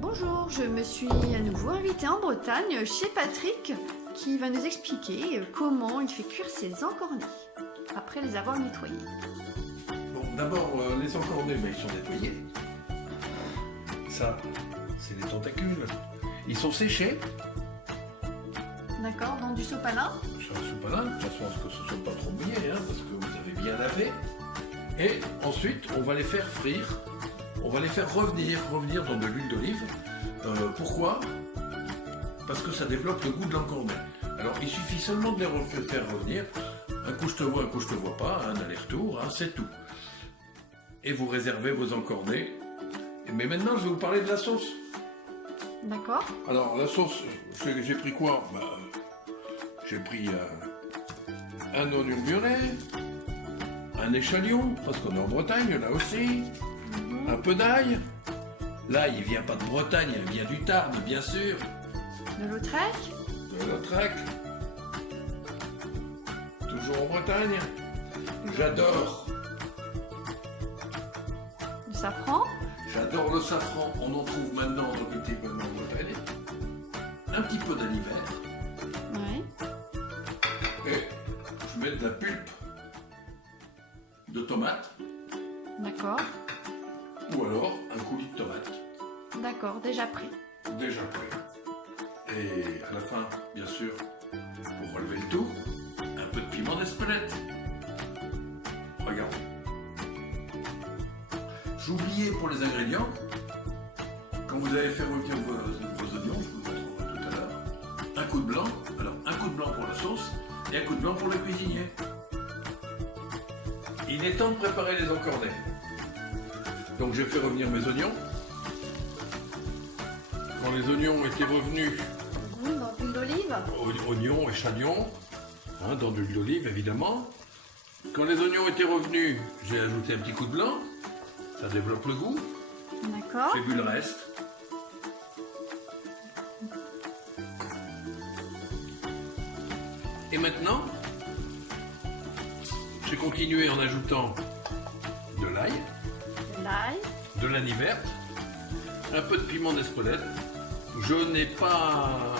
Bonjour, je me suis à nouveau invitée en Bretagne chez Patrick qui va nous expliquer comment il fait cuire ses encornets après les avoir nettoyés. Bon, d'abord, les encornets, ils sont nettoyés. Ça, c'est les tentacules. Ils sont séchés. D'accord, dans du sopalin. Sur un sopalin, de toute façon, à ce que ce soit pas trop mouillé, hein, parce que vous avez bien lavé. Et ensuite, on va les faire frire. On va les faire revenir dans de l'huile d'olive. Pourquoi? Parce que ça développe le goût de l'encornet. Alors, il suffit seulement de les faire revenir. Un coup je te vois, un coup je te vois pas, un aller-retour, hein, c'est tout. Et vous réservez vos encornets. Mais maintenant, je vais vous parler de la sauce. D'accord. Alors, la sauce, j'ai pris quoi? J'ai pris un oignon violet, un échalion, parce qu'on est en Bretagne, là aussi, un peu d'ail. L'ail, il vient pas de Bretagne, il vient du Tarn, bien sûr, De Lautrec. de Lautrec. Toujours en Bretagne. J'adore. Du safran. J'adore le safran. On en trouve maintenant dans le petit en Bretagne. Un petit peu d'ail vert. Oui. Et je mets de la pulpe de tomate. D'accord. Ou alors un coulis de tomate. D'accord, déjà pris. Déjà prêt. Et à la fin, bien sûr, pour relever le tout, un peu de piment d'Espelette. Regarde. J'oubliais pour les ingrédients, quand vous avez fait revenir vos oignons, je vous le montrerai tout à l'heure, un coup de blanc, alors un coup de blanc pour la sauce et un coup de blanc pour le cuisinier. Il est temps de préparer les encornets. Donc j'ai fait revenir mes oignons. Quand les oignons étaient revenus, Dans l'huile d'olive. oignons, échalions, hein, dans de l'huile d'olive évidemment. Quand les oignons étaient revenus, j'ai ajouté un petit coup de blanc, ça développe le goût. D'accord. J'ai bu le reste. Et maintenant, j'ai continué en ajoutant de l'ail, De l'ail. de l'anis verte, un peu de piment d'Espelette. Je n'ai pas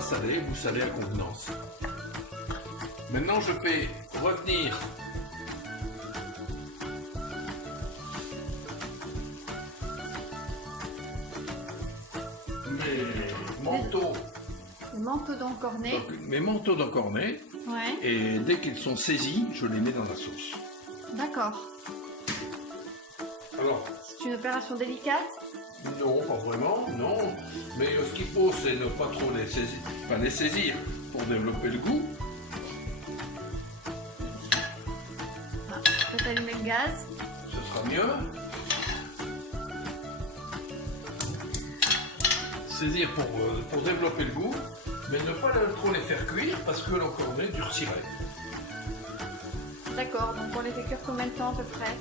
salé, vous salez à convenance. Maintenant, je fais revenir Le manteau d'encornet. mes manteaux d'encornet, Ouais. et dès qu'ils sont saisis, je les mets dans la sauce. D'accord. Alors, C'est une opération délicate. non, pas vraiment, non. Mais ce qu'il faut, c'est ne pas trop les saisir pour développer le goût. Ah, peut-être allumer le gaz. Ce sera mieux. Saisir pour développer le goût, mais ne pas trop les faire cuire parce que l'encornet durcirait. D'accord, donc on les fait cuire combien de temps à peu près?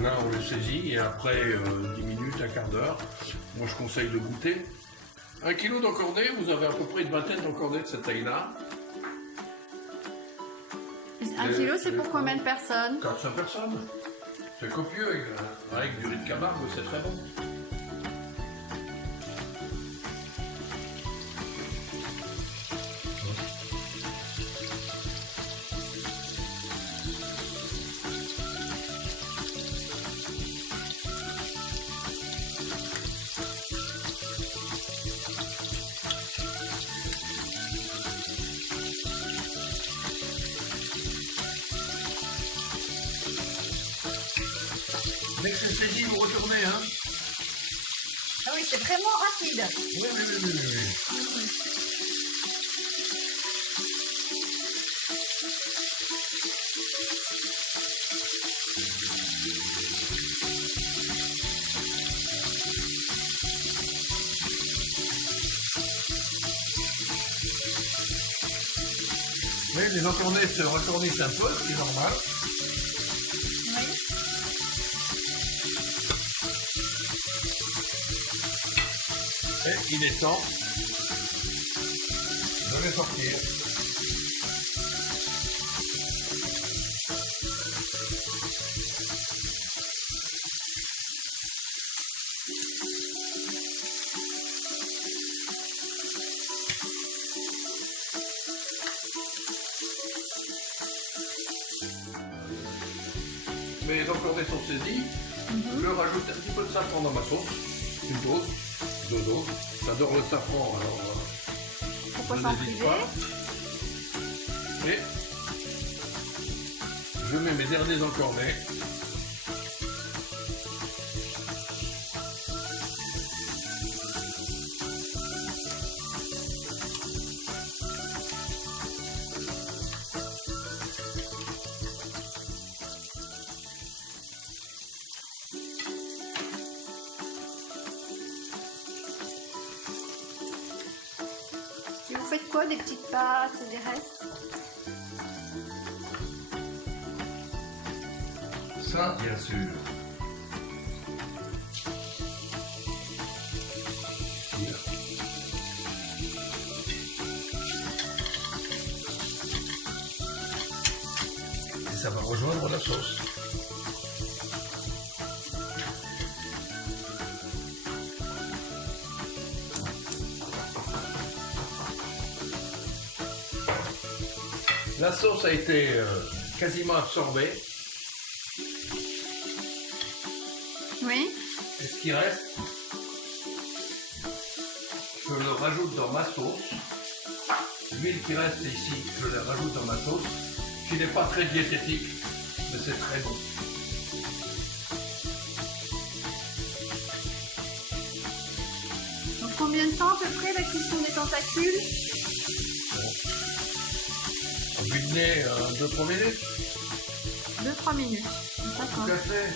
Là, on les saisit et après 10 minutes, un quart d'heure, moi je conseille de goûter. 1 kilo d'encornet, vous avez à peu près une vingtaine d'encornets de cette taille-là. 1 kilo, c'est pour combien de personnes? 400 personnes. C'est copieux, avec du riz de Camargue, c'est très bon. Dès que c'est saisi, vous retournez, hein? Ah oui, c'est vraiment rapide. Oui. Oui, les encornets se recornissent un peu, ce qui est normal. Oui. Et il est temps de les sortir. mes encornets sont saisis. Je rajoute un petit peu de safran dans ma sauce. Une dose, 2 doses. J'adore le safran, alors Pourquoi je s'en n'hésite priver? pas. Et je mets mes derniers encornets. Et vous faites quoi? Des petites pâtes, des restes? Ça, bien sûr. Bien. Et ça va rejoindre la sauce. La sauce a été quasiment absorbée. Oui. Et ce qui reste, je le rajoute dans ma sauce. L'huile qui reste ici, je la rajoute dans ma sauce, qui n'est pas très diététique, mais c'est très bon. Donc combien de temps à peu près la cuisson des tentacules? Au vue de nez, 2-3 minutes. 2-3 minutes. Tout D'accord. à fait.